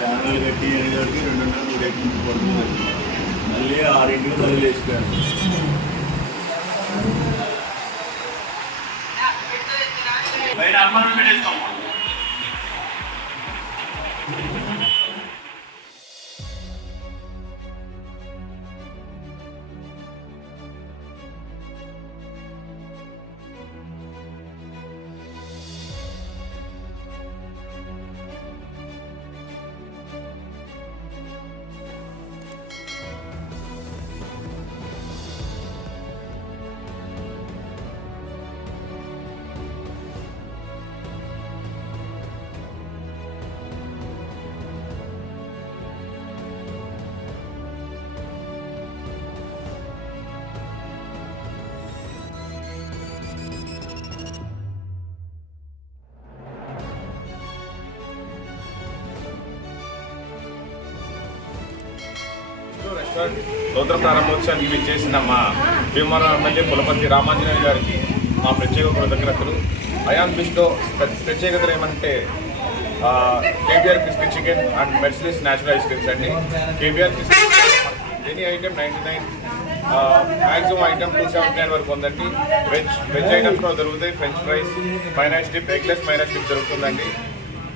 Channel కట్టి అనేదానికి 2:30 గంటలు పడుతుంది. మళ్ళీ 6కి మళ్ళీ లేచిపోయాను. బయట అమ్మాయి పెట్టేస్తాం. రెస్టారెంట్ నూతన ప్రారంభోత్సవానికి విచ్చేసిన మా భీమవరం ఎమ్మెల్యే పులపర్తి రామాంజనేయులు గారికి మా ప్రత్యేక కృతజ్ఞతలు. అయాన్ బిస్టో ప్రత్యేకతలు ఏమంటే KBR crispy chicken and Mercedes natural ice creams అండి. KBR crispy any item 99, maximum item 279 వరకు ఉందండి. వెజ్ ఐటమ్స్ కూడా దొరుకుతాయి. French fries, mayonnaise dip, eggless mayonnaise dip దొరుకుతుందండి.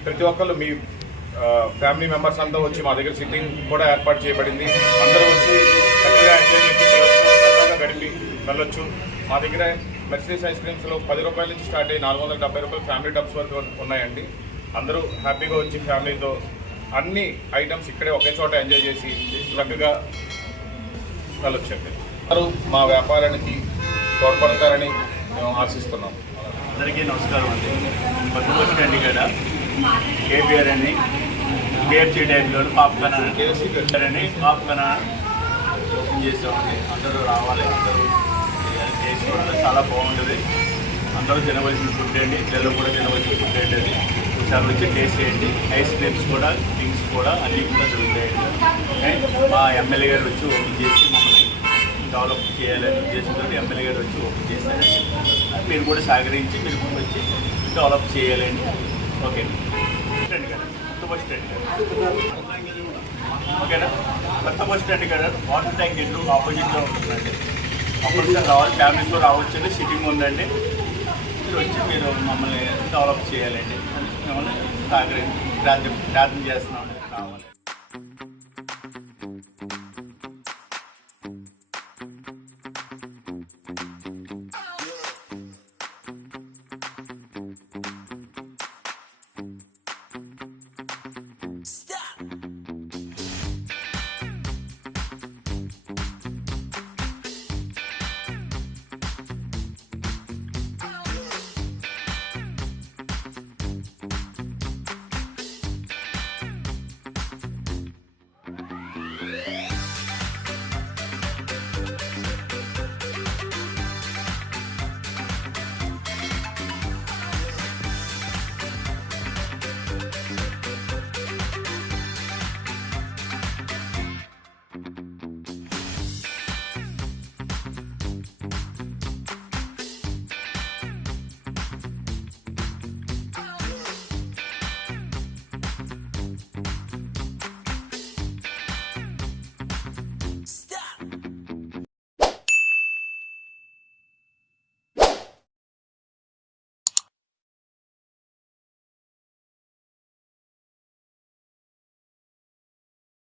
ప్రతి ఒక్కళ్ళు మీ ఫ్యామిలీ మెంబర్స్ అంతా వచ్చి మా దగ్గర సిట్టింగ్ కూడా ఏర్పాటు చేయబడింది. అందరూ వచ్చి చక్కగా ఎంజాయ్ చేసి సరదాగా గడిపి వెళ్ళొచ్చు. మా దగ్గర మెర్సిడీస్ ఐస్ క్రీమ్స్లో 10 రూపాయల నుంచి స్టార్ట్ అయ్యి 470 రూపాయలు ఫ్యామిలీ టబ్స్ వరకు ఉన్నాయండి. అందరూ హ్యాపీగా వచ్చి ఫ్యామిలీతో అన్ని ఐటమ్స్ ఇక్కడే ఒకే చోట ఎంజాయ్ చేసి చక్కగా వెళ్ళొచ్చండి. అందరూ మా వ్యాపారానికి తోడ్పడతారని మేము ఆశిస్తున్నాం. అందరికీ నమస్కారం అండి. కొత్త బస్ స్టాండ్ ఇక్కడ కేబీఆర్ అని కేఎఫ్సీ టైప్లో పాప్కార్న్ అని పాప్కార్న్ ఓపెన్ చేసామండి. అందరూ రావాలి, అందరూ టేస్ట్ కూడా చాలా బాగుంటుంది. అందరూ తినవలసిన ఫుడ్ అండి, పిల్లలు కూడా తినవలసిన ఫుడ్ అండి. అది ఒకసారి వచ్చి టేస్ట్ చేయండి. ఐస్ క్రీమ్స్ కూడా, డ్రింక్స్ కూడా అన్నీ కూడా దొరుకుతాయండి. మా ఎమ్మెల్యే గారు వచ్చి ఓపెన్ చేసి మమ్మల్ని డెవలప్ చేయాలనే ఉద్దేశంతో ఎమ్మెల్యే గారు వచ్చి ఓపెన్ చేశారండి. మీరు కూడా సహకరించి మీరు వచ్చి డెవలప్ చేయాలండి. ఓకే స్టాండ్ కదా, కొత్త బస్ స్టాండ్ కదా, ఓకేనా? కొత్త బస్ స్టాండ్ కదా, వాటర్ ట్యాంక్ ఎదురు ఆపోజిట్లో ఉంటుందండి. అప్పటిసారి రావాలి, ఫ్యామిలీతో రావచ్చండి. సిట్టింగ్ ఉందండి. మీరు వచ్చి మీరు మమ్మల్ని డెవలప్ చేయాలండి. మిమ్మల్ని సహకరించి ప్రార్థన చేస్తున్నామండి. రావాలి.